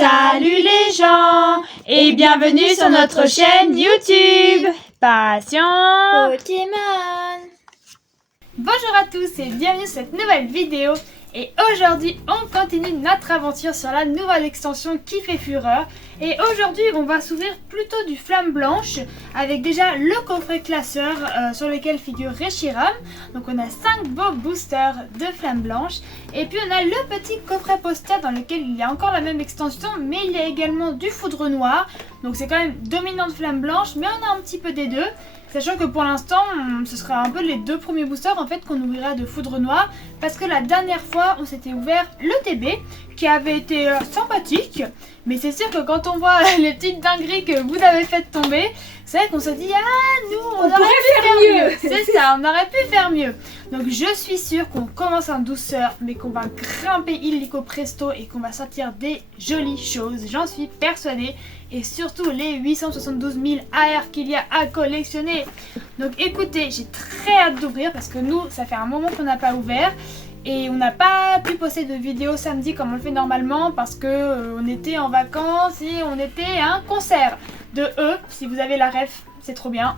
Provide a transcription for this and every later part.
Salut les gens et bienvenue sur notre chaîne YouTube Passion Pokémon. Bonjour à tous et bienvenue sur cette nouvelle vidéo. Et aujourd'hui on continue notre aventure sur la nouvelle extension qui fait fureur. Et aujourd'hui on va s'ouvrir plutôt du flamme blanche avec déjà le coffret classeur sur lequel figure Reshiram. Donc on a 5 beaux boosters de flamme blanche. Et puis on a le petit coffret poster dans lequel il y a encore la même extension, mais il y a également du foudre noir. Donc c'est quand même dominant de flamme blanche, mais on a un petit peu des deux. Sachant que pour l'instant, ce sera un peu les deux premiers boosters en fait qu'on ouvrira de foudre noire. Parce que la dernière fois, on s'était ouvert le TB qui avait été sympathique. Mais c'est sûr que quand on voit les petites dingueries que vous avez faites tomber, c'est vrai qu'on se dit ah nous on aurait pu faire mieux. C'est ça, on aurait pu faire mieux. Donc je suis sûre qu'on commence en douceur, mais qu'on va grimper illico presto et qu'on va sortir des jolies choses. J'en suis persuadée. Et surtout les 872 000 AR qu'il y a à collectionner. Donc écoutez, j'ai très hâte d'ouvrir parce que nous, ça fait un moment qu'on n'a pas ouvert. Et on n'a pas pu poster de vidéo samedi comme on le fait normalement parce que on était en vacances et on était à un concert de eux. Si vous avez la ref, c'est trop bien.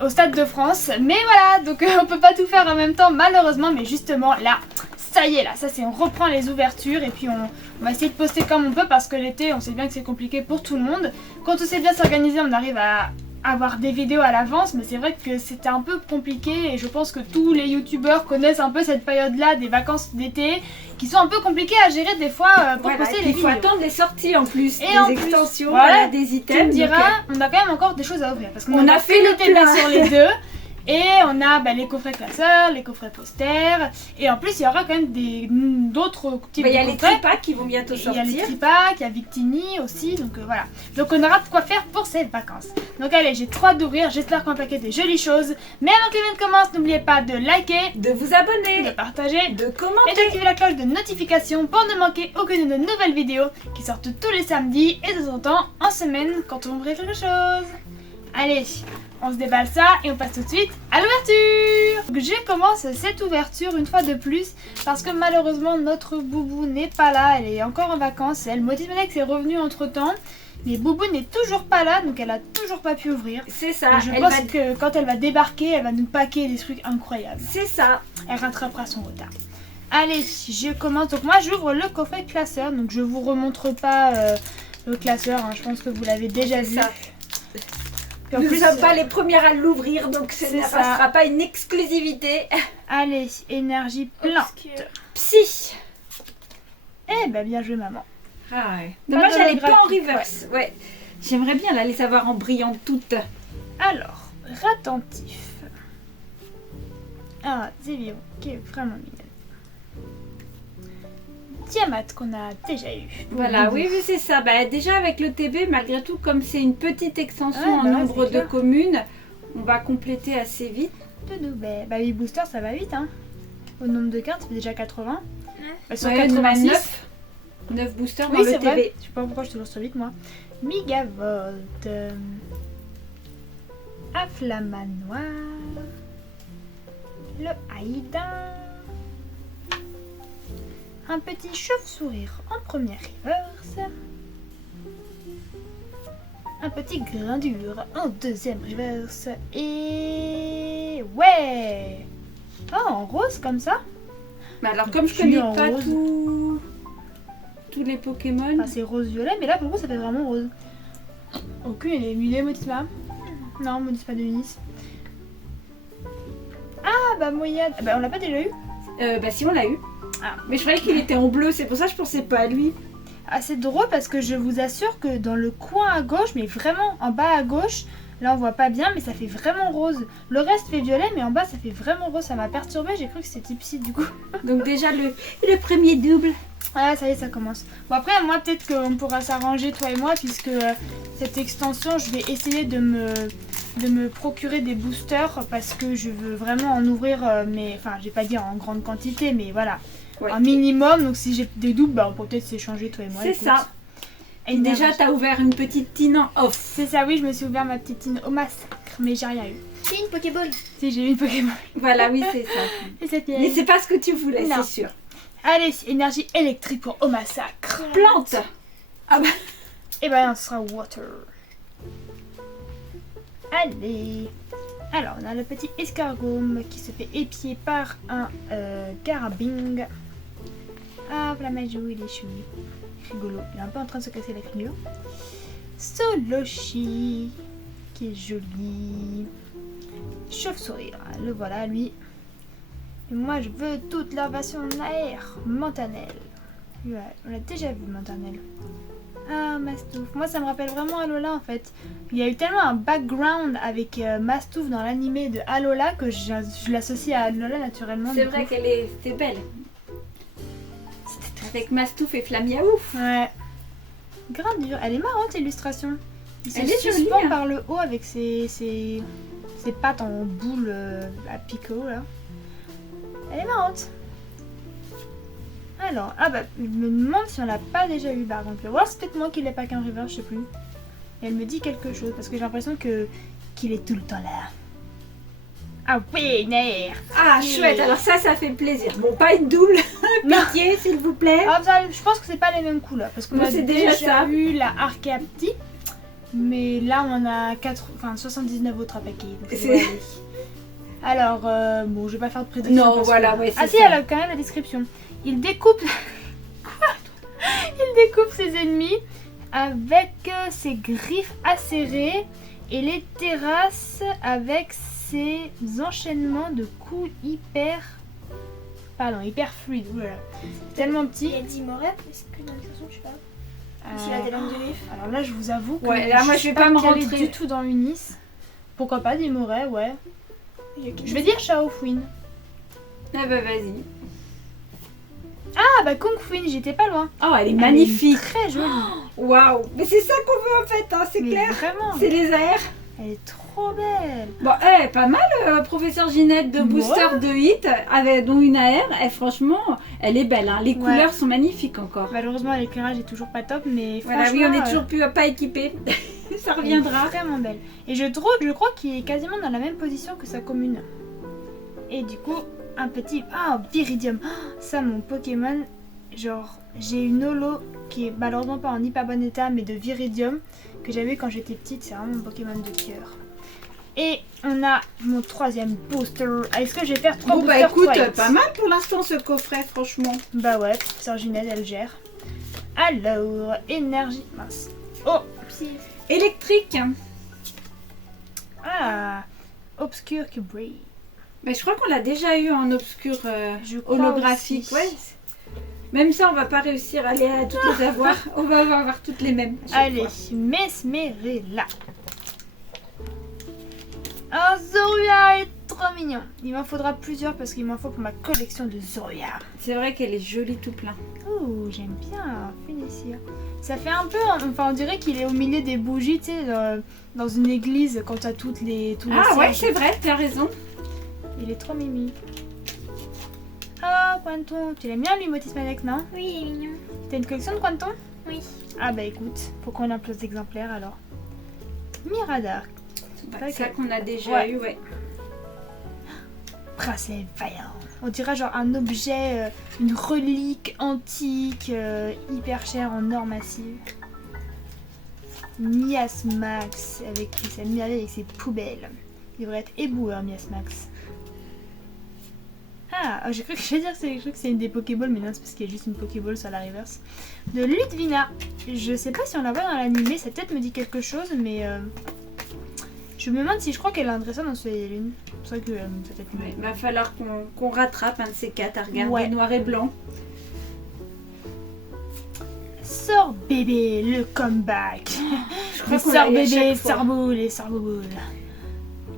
Au Stade de France. Mais voilà, donc on peut pas tout faire en même temps malheureusement. Mais justement là, ça y est là, ça c'est on reprend les ouvertures et puis on va essayer de poster comme on peut parce que l'été on sait bien que c'est compliqué pour tout le monde. Quand on sait bien s'organiser on arrive à avoir des vidéos à l'avance, mais c'est vrai que c'était un peu compliqué et je pense que tous les youtubeurs connaissent un peu cette période là des vacances d'été qui sont un peu compliquées à gérer des fois pour poster les vidéos. Il faut attendre les sorties en plus, et des en extensions, plus, voilà, des items. Tu me diras, on a quand même encore des choses à ouvrir parce qu'on a fait le TB plein sur les deux. Et on a les coffrets classeurs, les coffrets posters. Et en plus, il y aura quand même d'autres types de coffrets. Il y a les tripacks qui vont bientôt sortir. Il y a les tripacks, il y a Victini aussi. Donc voilà. Donc on aura de quoi faire pour ces vacances. Donc allez, j'ai trop hâte d'ouvrir. J'espère qu'on va paquer des jolies choses. Mais avant que l'événement commence, n'oubliez pas de liker, de vous abonner, de partager, de commenter et d'activer la cloche de notification pour ne manquer aucune de nos nouvelles vidéos qui sortent tous les samedis et de temps en temps en semaine quand on ouvre quelque chose. Allez, on se déballe ça et on passe tout de suite à l'ouverture. Donc je commence cette ouverture une fois de plus parce que malheureusement notre Boubou n'est pas là, elle est encore en vacances. Elle m'a dit que c'est revenu entre temps, mais Boubou n'est toujours pas là, donc elle a toujours pas pu ouvrir. C'est ça. Donc je pense que quand elle va débarquer, elle va nous paquer des trucs incroyables. C'est ça. Elle rattrapera son retard. Allez, je commence. Donc moi j'ouvre le coffret classeur, donc je vous remontre pas le classeur, hein. Je pense que vous l'avez déjà vu. Ça. Nous ne sommes pas les premières à l'ouvrir, donc ce ne sera pas une exclusivité. Allez, énergie plante. Psy. Eh ben bien joué maman. Ah ouais. Dommage, elle n'est pas en reverse. Ouais. J'aimerais bien la les avoir en brillante toute. Alors, Ratentif. Ah, Zévio, qui est vraiment mignonne. Tiamat qu'on a déjà eu. Voilà, oui, c'est ça. Déjà avec le TB, malgré tout, comme c'est une petite extension en nombre de communes, on va compléter assez vite. 8 boosters, ça va vite. Hein. Au nombre de cartes, ça fait déjà 80. Elles sont 89. 9 boosters dans le TB. Vrai. Je sais pas pourquoi je suis toujours sur vite, moi. Migavolt. Afflamanoir. Le Haïdin. Un petit chauve-sourire en première reverse. Un petit grindure en deuxième reverse. Et ouais. Oh, en rose comme ça. Mais alors comme je connais pas tous les Pokémon. Ah, c'est rose-violet, mais là pour le coup ça fait vraiment rose. Aucune idée, Motisma. Non, Motisma de Nice. Ah Moyade. On l'a pas déjà eu. Si on l'a eu. Ah. Mais je croyais qu'il était en bleu, c'est pour ça que je pensais pas à lui. Ah, c'est drôle parce que je vous assure que dans le coin à gauche, mais vraiment en bas à gauche, là on voit pas bien, mais ça fait vraiment rose. Le reste fait violet, mais en bas ça fait vraiment rose. Ça m'a perturbée, j'ai cru que c'était Psy du coup. Donc déjà le premier double. Ah, ça y est, ça commence. Bon, après, moi peut-être qu'on pourra s'arranger, toi et moi, puisque cette extension, je vais essayer de me procurer des boosters parce que je veux vraiment en ouvrir, enfin, je vais pas dire en grande quantité, mais voilà. Ouais. Un minimum, donc si j'ai des doubles, on peut peut-être s'échanger toi et moi. C'est ça. Et déjà, t'as ouvert une petite tine en off. C'est ça, oui, je me suis ouvert ma petite tine au massacre, mais j'ai rien eu. C'est une Pokéball. Si, j'ai eu une Pokéball. Voilà, oui, c'est ça. Mais c'est pas ce que tu voulais, c'est sûr. Allez, énergie électrique pour au massacre. Plante. Ah bah. Et ben, ce sera water. Allez. Alors, on a le petit escargot qui se fait épier par un carabing. Ah, Flamajou, il est chou. Rigolo. Il est un peu en train de se casser la figure. Soloshi, qui est joli. Chauve-souris, le voilà, lui. Et moi, je veux toute leur version air. Montanel. Ouais, on l'a déjà vu, Montanel. Ah, Mastouf. Moi, ça me rappelle vraiment Alola, en fait. Il y a eu tellement un background avec Mastouf dans l'animé de Alola que je l'associe à Alola naturellement. C'est vrai qu'elle était belle. Avec Mastouf et Flamiaou. Ouais. Gradure. Elle est marrante, l'illustration. Il se Elle est suspend jolie, hein. par le haut avec ses pattes en boule à picot, là. Elle est marrante. Alors, ah bah, je me demande si on l'a pas déjà eu par contre. Ou alors c'est peut-être moi qui l'ai pas qu'un river, je sais plus. Et elle me dit quelque chose parce que j'ai l'impression qu'il est tout le temps là. Ah oui, Nair. Ah, chouette. Alors ça fait plaisir. Bon, pas une double. Pitié, s'il vous plaît. Ah, ça, je pense que c'est pas les mêmes couleurs parce qu'on Bon, a c'est déjà ça. eu la Archeapti. Mais là, on en a 79 autres à paquer. Donc ça doit aller. Alors, bon, je vais pas faire de prédiction. Non, voilà, ouais, c'est ah si, ça. elle a quand même la description. Il découpe... Quoi? Il découpe ses ennemis avec ses griffes acérées et les terrasse avec ses enchaînements de coups hyper fluides. Voilà. C'est tellement petit. Il y a 10 morets, est-ce que dans l'illustration, je sais pas. C'est la des langues de griffe. Alors là, je vous avoue que Ouais, là, moi, je vais pas me calée rentrer. du tout dans Unis. Pourquoi pas des morets, ouais. Je vais dire Shaofuin. Ah bah vas-y. Ah bah Kung Fuin, j'étais pas loin. Oh, elle est magnifique. Elle est très jolie. Waouh. Mais c'est ça qu'on veut en fait, hein, c'est Mais clair. vraiment. C'est les airs. Elle est trop belle. Bon, pas mal, professeur Ginette de booster de hit, avec dont une AR. Franchement, elle est belle. Hein. Les couleurs sont magnifiques encore. Malheureusement, l'éclairage est toujours pas top, mais Voilà, franchement, oui, on est toujours plus pas équipé. Ça reviendra. Elle est vraiment belle. Et je crois qu'il est quasiment dans la même position que sa commune. Et du coup, un petit... Ah, Viridium. Ça, mon Pokémon, genre, j'ai une holo qui est malheureusement pas en hyper bon état, mais de Viridium, que j'avais quand j'étais petite. C'est vraiment mon Pokémon de cœur. Et on a mon troisième booster. Est-ce que je vais faire 3 Bon, boosters bah écoute, Twilight? pas mal pour l'instant ce coffret, franchement. Bah ouais, Sœur Ginette, elle gère. Alors, énergie... Mince. Oh, Si. Électrique. ah, obscur qui brille. Mais je crois qu'on l'a déjà eu en obscur Je crois holographique. aussi. Ouais. Même ça, on va pas réussir à toutes les avoir. On va avoir toutes les mêmes. à chaque Allez, fois. Mesmerella. Un Zoria est trop mignon. Il m'en faudra plusieurs parce qu'il m'en faut pour ma collection de Zoria. C'est vrai qu'elle est jolie tout plein. Oh, j'aime bien Félicia. Ça fait un peu, enfin on dirait qu'il est au milieu des bougies, tu sais, dans une église quand t'as tous les Ah ouais, sièges. c'est vrai, t'as raison. Il est trop mimi. Ah, Quanton, tu l'aimes bien lui, Motis Malek, non? Oui, il est mignon. T'as une collection de Quanton? Oui. Ah bah écoute, faut qu'on ait un plus d'exemplaires alors. Miradar, C'est ça qu'on a déjà Ouais. eu, ouais. Princesse vaillant. On dirait genre un objet, une relique antique, hyper chère en or massive. Miasmax avec qui s'amuse avec ses poubelles. Il devrait être éboueur, Miasmax. Ah, j'ai cru que c'est une des Pokéballs, mais non, c'est parce qu'il y a juste une Pokéball sur la reverse. De Ludvina. Je sais pas si on la voit dans l'animé, sa tête me dit quelque chose, mais je me demande si je crois qu'elle a un dresseur dans Soleil et Lune. C'est vrai que sa tête me Ouais, va falloir qu'on rattrape un de ces quatre à regarder Ouais. noir et blanc. Sors bébé, le comeback. Je crois qu'on Sors l'a eu à bébé, chaque fois. sors boule et sors boule.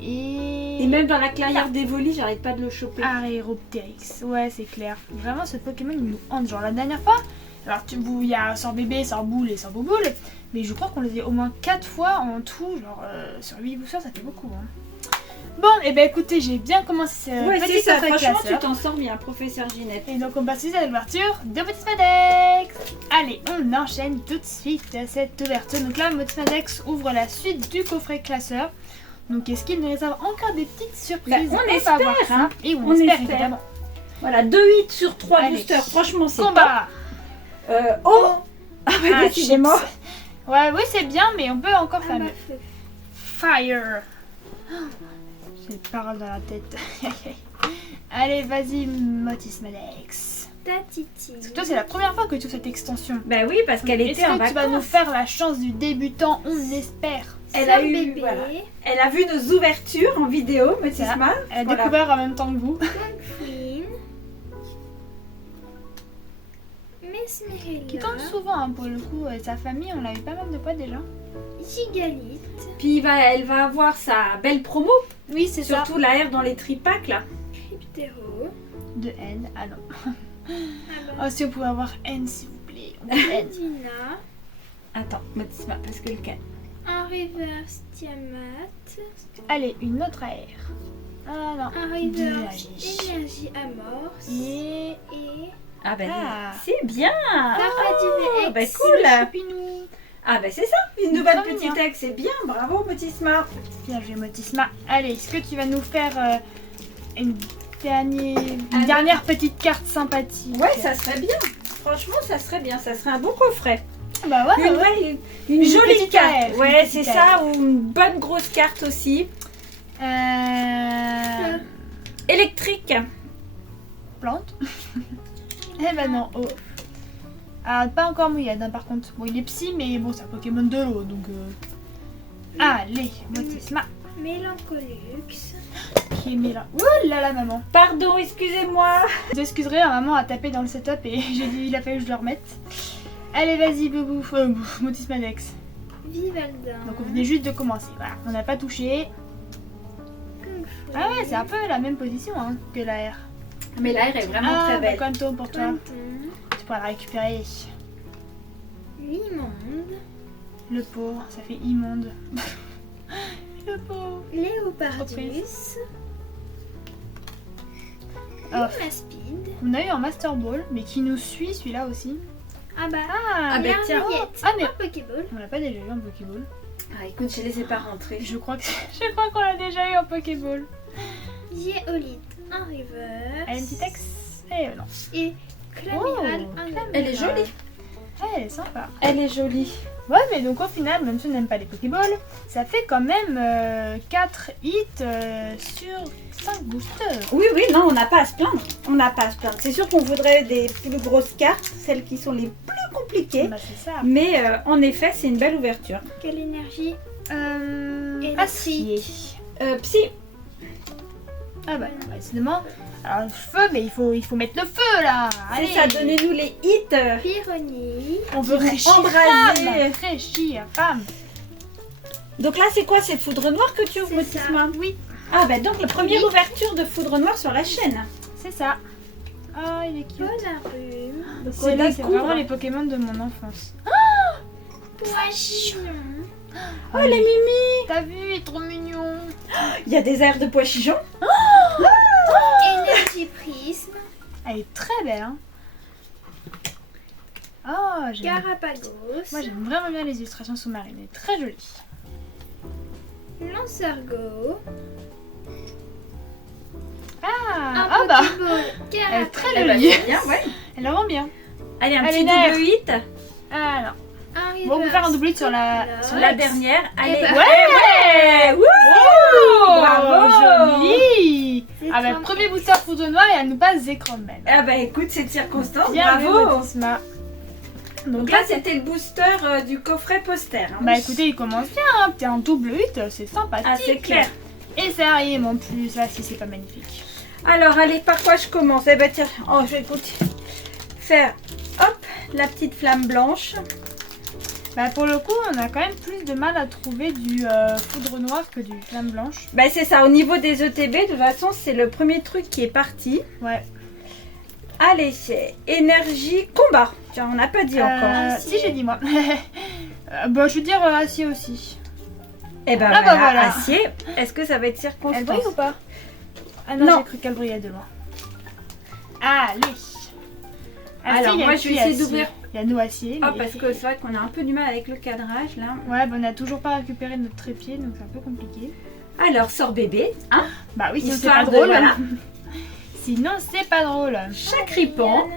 Et même dans la clairière d'Evoli, j'arrête pas de le choper. Aéroptérix, ouais c'est clair. Vraiment ce Pokémon il nous hante. Genre la dernière fois, alors il y a sort bébé, sort boule et sort bouboule, mais je crois qu'on les a au moins 4 fois en tout, genre sur 8 boosters ça fait beaucoup. Hein. Bon, et ben écoutez, j'ai bien commencé ce Ouais, c'est petit ça, coffret franchement, classeur. tu t'en sors bien, professeur Ginette. Et donc on passe à l'ouverture de Motis Madex. Allez, on enchaîne tout de suite cette ouverture. Donc là, Motis Madex ouvre la suite du coffret classeur. Donc est-ce qu'il nous réserve encore des petites surprises? Bah, on va espère, voir ça. hein. Et on On espère espère. évidemment. Voilà, 2 hits sur 3 Allez. boosters, franchement, c'est Combat. top. Oh, Ah bah décidément. chips. Ouais, oui, c'est bien, mais on peut encore faire Ah bah, mieux. feu. Fire. J'ai des paroles dans la tête. Allez, vas-y, Motis Malex. Tatiti. Parce que toi, c'est la première fois que tu fais cette extension. Bah oui, parce qu'elle Est-ce était en que tu vas nous vacances. faire la chance du débutant? On l'espère. Elle a Sœur eu, bébé. voilà. Elle a vu nos ouvertures en vidéo, Motisma. Elle a Voilà. découvert en même temps que vous. Queen. Mesmerella. Qui tombe souvent, hein, pour le coup. Sa famille, on l'a eu pas mal de fois déjà. Gigalite. Puis elle va avoir sa belle promo, Oui, c'est ça. surtout la R dans les tripacks là. Cryptero. De N. Ah non. Ah bah. Oh, si on pouvait avoir N, s'il vous plaît. On veut N. Dina. Attends, Motisma, parce que le cas. Un reverse Tiamat. Allez, une autre AR. Ah non. Un reverse Énergie. énergie Amorce. Et... Et Ah bah Ah. c'est bien. Papa du VX. bah cool. Choupinou. Ah bah c'est ça, une nouvelle Très petite bien. ex, c'est bien, bravo Motisma. Bien joué, Motisma. Allez, est-ce que tu vas nous faire une, Ah, dernière petite carte sympathique? Ouais, ça serait bien. Franchement, ça serait bien, ça serait un bon coffret. Bah ouais, Une, ouais. ouais, une Une jolie petite carte. AR, Ouais, une c'est petite ça, ou une bonne grosse carte aussi. Électrique. Plante. Eh ben non, oh. Ah, pas encore mouillade, hein, par contre. Bon, il est psy, mais bon, c'est un Pokémon de l'eau, donc... Allez, Motisma, Mélancolux. qui est là. Ouh là là, maman. Pardon, excusez-moi. Vous excuserez, hein, maman a tapé dans le setup et j'ai dit, il a fallu que je le remette. Allez, vas-y, Boubou. Motisma Dex. Vivaldin. Donc, on venait juste de commencer. Voilà, on n'a pas touché. Kung Fu. Ah ouais, c'est un peu la même position hein, que la R. Mais la R est vraiment Ah, très belle. bah, Quanto pour toi. Quanton. Tu pourras la récupérer. Limonde. Le pauvre, ça fait immonde. Le pauvre. Léopardus. Oh. Limaspide. On a eu un Master Ball, mais qui nous suit celui-là aussi. Ah bah. Ah, il y a bah, un tiens. Rayette. Ah, mais- Un Pokéball. on l'a pas déjà eu en Pokéball. Ah, écoute, je les ai pas rentrés. Je crois qu'on l'a déjà eu en Pokéball. Géolite. Un River. Elle a une petite ex. Eh non. Et Clamiral. Oh, un Elle est Clamiral. jolie. Elle est sympa. Elle est jolie. Ouais, mais donc au final, même si on n'aime pas les Pokéballs, ça fait quand même 4 hits sur 5 boosters. Oui, oui, non, on n'a pas à se plaindre. On n'a pas à se plaindre. C'est sûr qu'on voudrait des plus grosses cartes, celles qui sont les plus compliquées. Bah, c'est ça. Mais en effet, c'est une belle ouverture. Quelle énergie. Acier. Électrique. Psy. Ah bah, décidément. Alors le feu, mais il faut mettre le feu là. C'est Allez. ça, donnez-nous les hits. Pyronie. On veut Ils vont réchir embraser. femme. Réchir femme. Donc là, c'est quoi? C'est Foudre Noire que tu ouvres, C'est ça. Motisma? Oui, Ah, bah donc la première Oui. ouverture de Foudre Noire sur la chaîne. c'est ça. Ah, il est cute. Polarum. Donc, C'est là, c'est découvre. vraiment les Pokémon de mon enfance. Poisson. Oh, les Mimi. T'as vu, il est trop mignon. Il y a des airs de pois chichon. Énergie prisme. Elle est très belle, hein. Oh, j'aime. Garapagos. Moi, j'aime vraiment bien les illustrations sous-marines. Elle est très jolie. Lanceur Go. Ah, Un ah bah, Pokéball. elle est Garapagos. très Eh ben, jolie. c'est bien, ouais. Elle la rend bien. Allez, un Allez, petit Nair. double hit. Ah non. Un Bon, on peut faire un double hit sur la. Reverse sur La l'ex. dernière. Allez, ben, ouais. Wouh. Oh, Bravo. joli. C'est Ah bah, trop premier booster Foudre Noire et elle nous passe Zekroman. Ah bah écoute, cette circonstance, Bien vu, bravo. Motisma. Donc là, c'était le booster du coffret poster. hein. Bah écoutez, il commence bien, hein. T'es un double hit, c'est sympathique. Ah, c'est clair. Et ça arrive en plus, là si c'est pas magnifique. Alors, allez, par quoi je commence? Eh ben tiens, oh, je vais écoute, faire, hop, la petite flamme blanche. Bah pour le coup, on a quand même plus de mal à trouver du Foudre Noire que du Flamme Blanche. Bah c'est ça, au niveau des ETB, de toute façon, c'est le premier truc qui est parti. Ouais. Allez, c'est énergie combat. Tiens, on n'a pas dit encore. Si j'ai dit moi. Bah je veux dire acier aussi. Eh ben ah bah voilà, voilà. acier. Est-ce que ça va être Elle circonstance? brille ou pas? Ah non, Non. j'ai cru qu'elle brillait de loin. Allez. Alors, il y a moi, qui je vais essayer acier d'ouvrir. Il y a nous acier. Oh, mais- parce que c'est vrai qu'on a un peu du mal avec le cadrage là. Ouais, bah on n'a toujours pas récupéré notre trépied, donc c'est un peu compliqué. Alors, sort bébé, hein? Bah oui, sinon c'est Histoire pas de- drôle. voilà. Sinon c'est pas drôle. Chaque ripon.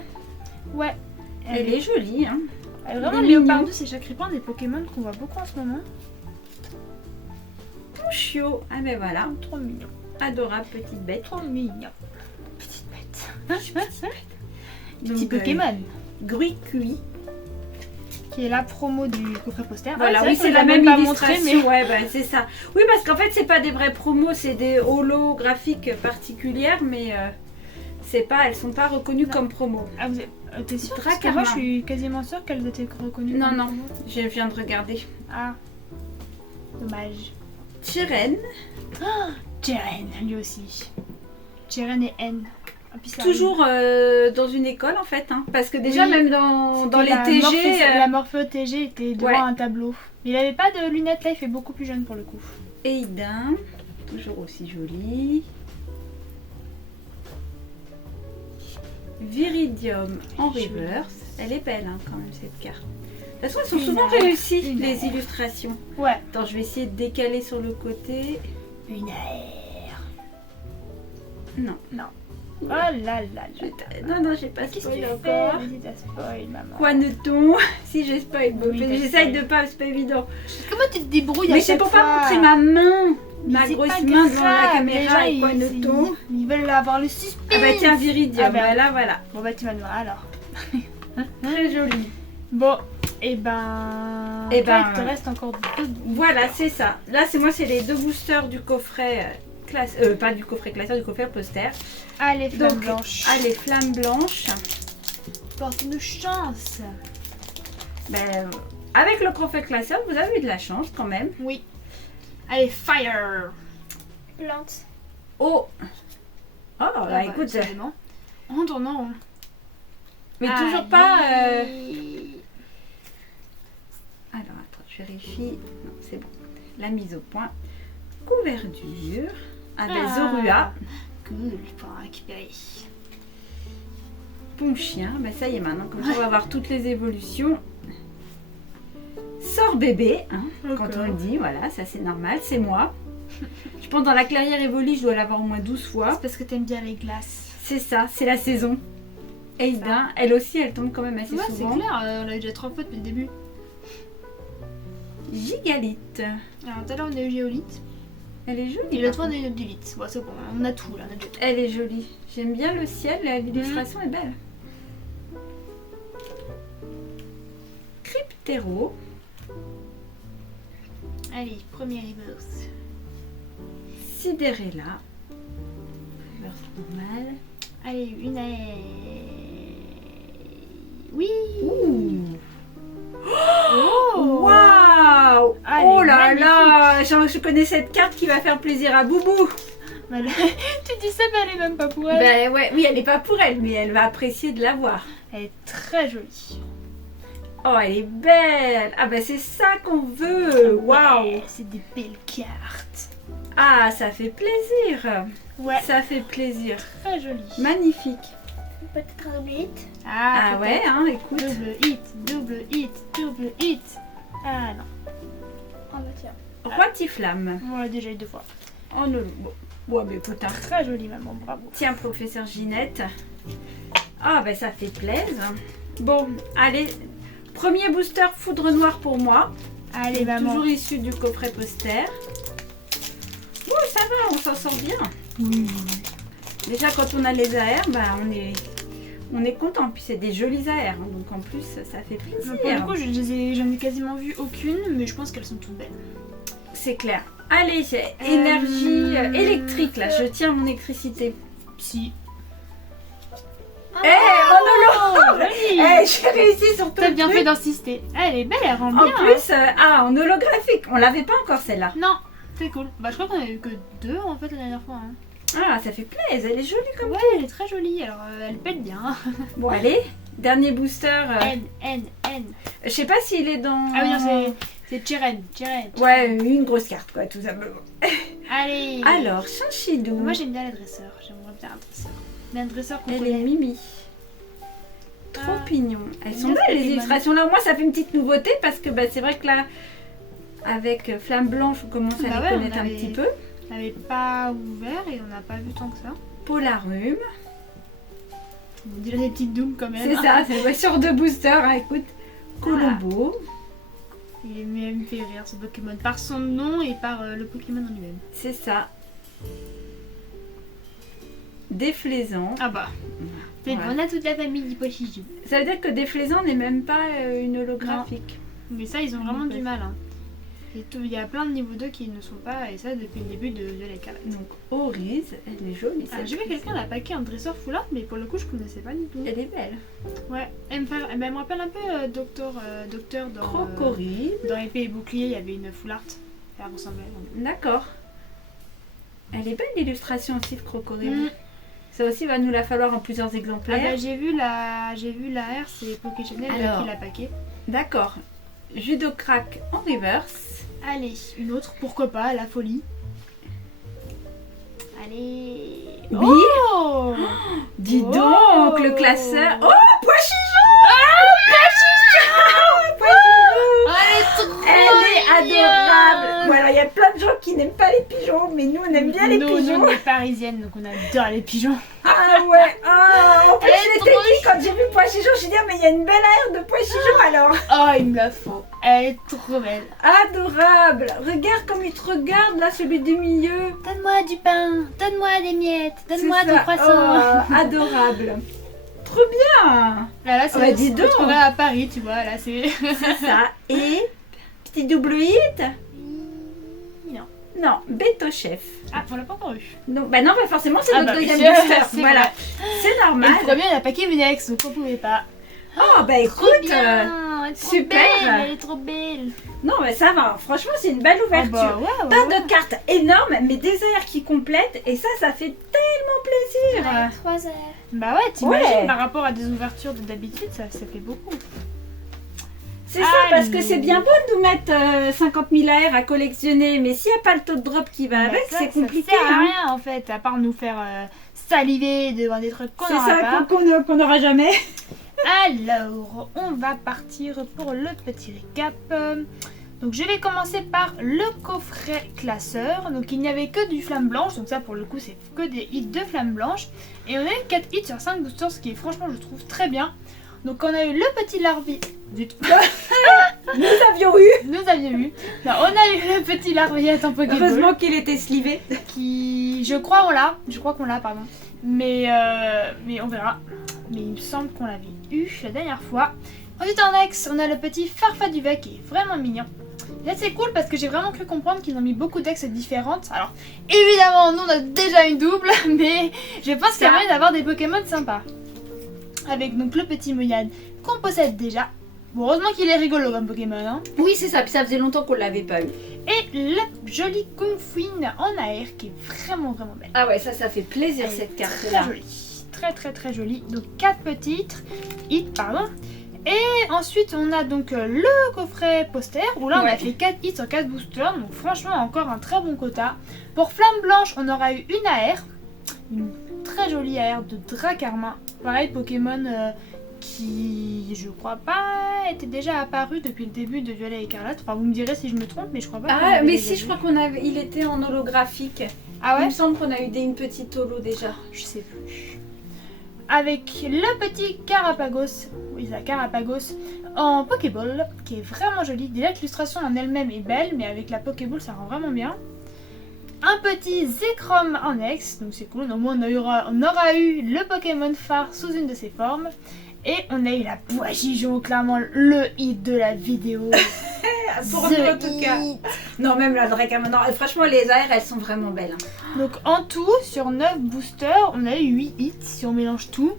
Ouais. Elle est jolie, hein? Et vraiment, Il est Léopardou, mignon. c'est Chacripin des Pokémon qu'on voit beaucoup en ce moment. Tout chiot. Ah ben voilà, Trop mignon. adorable petite bête. Trop mignon. Petite bête. Donc, Petit Pokémon. Gruy cuit. Qui est la promo du coffret poster. Voilà, vrai oui, qu'on c'est les la a même pas illustration. montrés, mais- Ouais, bah, c'est ça. Oui, parce qu'en fait, c'est pas des vraies promos, c'est des holographiques particulières, mais elles sont pas reconnues Non. comme promos. Ah, vous êtes... t'es sûre? Parce que Dracarmin. moi, je suis quasiment sûre qu'elles étaient reconnues. Non, comme non. promo. Je viens de regarder. Ah. Dommage. Chiren, Jeren, lui aussi. Jeren et N. Ah, puis ça toujours dans une école en fait, hein, parce que déjà Oui. même dans les la TG, La Morpheo TG était devant Ouais. un tableau. Mais il avait pas de lunettes là, il fait beaucoup plus jeune pour le coup. Eidin, toujours aussi joli. Viridium en Jolie. reverse, elle est belle hein, quand même cette carte. De toute façon, elles sont Une souvent aire, réussies une les aire. illustrations. Ouais. Attends, je vais essayer de décaler sur le côté. Une aire. Non. Oh là là là. Non, j'ai pas Qu'est-ce que tu spoilé fais? encore. Vas-y, t'as spoil, maman. Quoi ne-t-on? Si je spoil, bon, Oui, t'as j'essaye spoil. de pas, c'est pas évident. Comment tu te débrouilles Mais à c'est chaque pour fois? pas montrer ma main, Mais ma c'est grosse pas main devant la grave, caméra les et gens, quoi ne-t-on? ils veulent avoir le suspense. Ah bah tiens, Viridium, Ah bah. voilà. Bon bah tu vas le voir alors. Très joli. Bon, et ben... Eh ben, toi, il te reste encore deux. Voilà, c'est ça. Là, c'est les deux boosters du coffret pas du coffret classeur, du coffret poster. Allez, flamme Donc, blanche. allez, flamme blanche. Porte une chance. Ben, avec le coffret classeur, vous avez eu de la chance quand même. Oui. Allez, fire. Plante. Oh, bah, bah, écoute, décidément. En tournant. mais Ah, toujours pas. Allez. Alors, attends, je vérifie. Non, c'est bon. La mise au point. Couverture. Ah ben, Zorua. Cool, pour en récupérer. Ponchien. Ben, ça y est, maintenant, comme ça, on va avoir toutes les évolutions. Sort bébé, hein, quand on le dit, voilà, ça c'est normal, c'est moi. Je pense dans la clairière évolue, je dois l'avoir au moins 12 fois. C'est parce que t'aimes bien les glaces. C'est ça, c'est la saison. Eida, elle aussi, elle tombe quand même assez Ouais, c'est souvent. clair, on l'a eu déjà 3 fois depuis le début. Gigalite. Alors tout à l'heure on a eu Géolite. Elle est jolie. Et l'autre par fois on a eu Nodulite. Bon, c'est bon, on a tout là, on a tout. Elle est jolie. J'aime bien le ciel, l'illustration est belle. Cryptero. Allez, premier reverse. Cinderella. Reverse normal. Allez, une Oui. Ouh. Oh Waouh. Elle Oh est là là. Je connais cette carte qui va faire plaisir à Boubou. Bah, tu dis ça, mais elle est même pas pour elle. Ben ouais, oui, elle n'est pas pour elle, mais elle va apprécier de l'avoir. Elle est très jolie. Oh, elle est belle. Ah ben c'est ça qu'on veut. Waouh. Ouais, c'est des belles cartes. Ah, ça fait plaisir. Ouais, Ça fait plaisir. très jolie. Magnifique. Peut-être un double hit. Ah ouais, peut-être. hein, écoute. Double hit, double hit, double hit. Ah non, Ah bah tiens. Roi Tiflamme. on l'a déjà eu 2 fois. En holo. Bon, mais écoute, hein. Très jolie maman, bravo. Tiens, professeur Ginette. Ah, ben ça fait plaisir. Bon, allez. Premier booster foudre noire pour moi. Allez maman. Toujours issu du coffret poster. Oh, ça va, on s'en sort bien. Oui. Déjà, quand on a les AR, bah, on est content. Puis c'est des jolis AR, hein, donc en plus, ça fait plaisir. Pour le coup, j'en ai quasiment vu aucune, mais je pense qu'elles sont toutes belles. C'est clair. Allez, c'est énergie électrique, là. Je tiens mon électricité. Si. Eh, en holo. Joli. Eh, j'ai réussi sur tout T'as le bien truc. fait d'insister. Elle est belle, elle rend En bien. plus, en holographique. On l'avait pas encore, celle-là. Non, c'est cool. Bah, je crois qu'on a eu que 2 en fait la dernière fois. Hein. Ah, ça fait plaisir. Elle est jolie comme Ouais, elle est très jolie. Alors, elle pète bien. Bon, allez. Dernier booster. N. Je sais pas s'il est dans... Ah oui, non, c'est Chiren. Ouais, une grosse carte, quoi, tout simplement. Allez. Alors, Chinchidou. Moi, j'aime bien les dresseurs. J'aimerais bien un dresseur. Mais un dresseur qu'on Elle est connaît. Mimi. Trop Ah. pignon. Elles sont Bien, belles, c'est les des illustrations. Là, au moins, ça fait une petite nouveauté parce que bah, c'est vrai que là, avec Flamme Blanche, on commence à Bah les ouais, connaître on un avait- petit peu. On n'avait pas ouvert et on n'a pas vu tant que ça. Polarum. On dirait des petites doumes quand même. C'est ça, c'est ouais, sur 2 boosters, hein, écoute. Colombo. Il me fait rire ce Pokémon par son nom et par le Pokémon en lui-même. C'est ça. Déflaisant. Ah bah. C'est Ouais. bon, on a toute la famille du Pochijou. Ça veut dire que Déflaisant n'est même pas une holographique. Mais ça, ils ont vraiment du mal. Hein. Il y a plein de niveaux 2 qui ne sont pas, et ça depuis le début de l'écarlate. Donc Orise, elle est jolie. Ah, j'ai vu quelqu'un l'a paqué en dresseur full art, mais pour le coup, je connaissais pas du tout. Elle est belle. Ouais, elle me rappelle un peu Docteur dans, Crocori. dans Épée et Bouclier, il y avait une full art. Elle ressemblait. D'accord. Elle est belle l'illustration aussi de Crocori. Mm. Ça aussi va nous la falloir en plusieurs Ah exemplaires. bah, j'ai vu la R, c'est Poké Chanel Alors. qui l'a paqué. D'accord. Judocrack en reverse. Allez, une autre, pourquoi pas, la folie. Allez. Oui. Oh, Dis Oh. donc, le classeur. Oh, Poichigeon. Elle est trop Elle est mignonne. adorable. Bon, alors il y a plein de gens qui n'aiment pas les pigeons, mais nous on aime bien les Nous, pigeons. on est parisiennes, donc on adore les pigeons. Ah ouais. Ah, en plus, Elle est je l'étais trop dit quand j'ai vu Poichigeon, je me suis dit, ah, mais il y a une belle aire de Poichigeon alors. Oh, il me la faut. Elle est trop belle. Adorable. Regarde comme il te regarde là, celui du milieu. Donne-moi du pain, donne-moi des miettes, donne-moi C'est ton ça. croissant. Oh, adorable. Trop bien. Là, c'est Bah, dis on donc. se trouverait à Paris, tu vois. Là, c'est. C'est ça. Et petit double hit. Non. Non, Beto Chef. Ah, on l'a pas encore eu. Donc, bah non, pas forcément, c'est Ah notre bah, deuxième c'est- booster. c'est Voilà, vrai. c'est Et normal. le premier, il a paqué Vinex, donc on pouvait pas. Oh, bah Trop écoute, bien, elle est trop super. belle, elle est trop belle. non, mais ça va. Franchement, c'est une belle Ah ouverture. bah, ouais, Pas ouais. de cartes énormes, mais des airs qui complètent. Et ça fait tellement plaisir. 3 heures. Bah ouais, t'imagines Ouais. par rapport à des ouvertures de d'habitude, ça fait beaucoup. C'est ça, parce que c'est bien beau de nous mettre 50 000 airs à collectionner. Mais s'il n'y a pas le taux de drop qui va Bah, avec, ça, c'est ça compliqué. sert à hein. rien en fait, à part nous faire saliver devant des trucs qu'on C'est n'aura ça pas. qu'on n'aura jamais. Alors, on va partir pour le petit récap. Donc je vais commencer par le coffret classeur. Donc il n'y avait que du flamme blanche, donc ça pour le coup c'est que des hits de flamme blanche. Et on a eu 4 hits sur 5 boosters, ce qui est franchement je trouve très bien. Donc on a eu le petit larvier. Zut. Nous avions eu. Nous avions eu. Non, on a eu le petit larvier en Pokéball. Heureusement qu'il était slivé. Qui, je crois qu'on l'a, pardon. Mais on verra. Mais il me semble qu'on l'avait eu la dernière fois. Ensuite en ex, on a le petit Farfaduva qui est vraiment mignon. Là c'est cool parce que j'ai vraiment cru comprendre qu'ils ont mis beaucoup d'ex différentes. Alors évidemment nous on a déjà une double, mais je pense qu'il y a moyen d'avoir des Pokémon sympas. Avec donc le petit Moyad qu'on possède déjà. Bon, heureusement qu'il est rigolo comme Pokémon, hein. Oui, c'est ça. Puis ça faisait longtemps qu'on l'avait pas eu. Et la jolie Kung Fuin en air qui est vraiment belle. Ah ouais, ça fait plaisir Elle est cette Très carte-là. jolie. Très jolie. Donc 4 petites hits, pardon. Et ensuite on a donc le coffret poster où là on a Ouais. fait 4 hits sur 4 boosters. Donc franchement encore un très bon quota. Pour Flamme Blanche on aura eu une AR. Une très jolie AR de Dracarmin. Pareil Pokémon qui je crois pas était déjà apparu depuis le début de Violet Écarlate. Enfin vous me direz si je me trompe mais je crois pas. qu'on Ah, l'avait mais déjà si, vu. je crois il était en holographique. Ah Il ouais. me semble qu'on a eu une petite holo déjà. Je sais plus. Avec le petit Carapagos, oui c'est Carapagos, en Pokéball, qui est vraiment joli. Déjà l'illustration en elle-même est belle, mais avec la Pokéball ça rend vraiment bien. Un petit Zekrom en ex, donc c'est cool. Au moins on aura eu le Pokémon phare sous une de ses formes. Et on a eu la Poichigeon, clairement le hit de la vidéo. Pour The nous en tout cas. Non, même la Dracarmin. Non, franchement, les airs, elles sont vraiment belles. Donc en tout, sur 9 boosters, on a eu 8 hits si on mélange tout.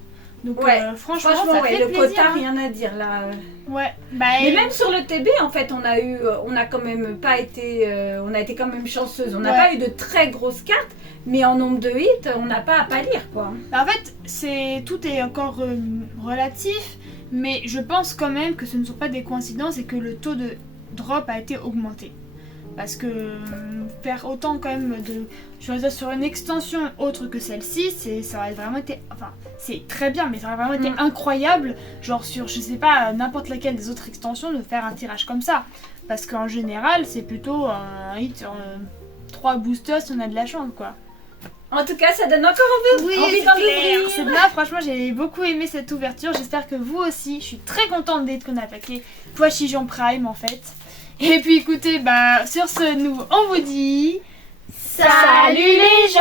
Donc Ouais, franchement, ça Franchement, ouais, fait le plaisir. quota, Hein. rien à dire là. Ouais, bah, Mais même sur le TB, en fait, on a quand même pas été, on a été quand même chanceuse. On n'a Ouais. pas eu de très grosses cartes, mais en nombre de hits, on n'a pas à pâlir, quoi. Bah, en fait, tout est encore relatif, mais je pense quand même que ce ne sont pas des coïncidences et que le taux de drop a été augmenté. Parce que faire autant quand même de choisir sur une extension autre que celle-ci, ça aurait vraiment été... Enfin, c'est très bien, mais ça aurait vraiment été incroyable, genre sur, je sais pas, n'importe laquelle des autres extensions, de faire un tirage comme ça. Parce qu'en général, c'est plutôt un hit sur 3 boosters si on a de la chance, quoi. En tout cas, ça donne encore envie d'en ouvrir. C'est bien, franchement, j'ai beaucoup aimé cette ouverture. J'espère que vous aussi. Je suis très contente d'être qu'on a paqué Pois Chichon Prime en fait. Et puis écoutez, sur ce, nous, on vous dit... Salut les gens!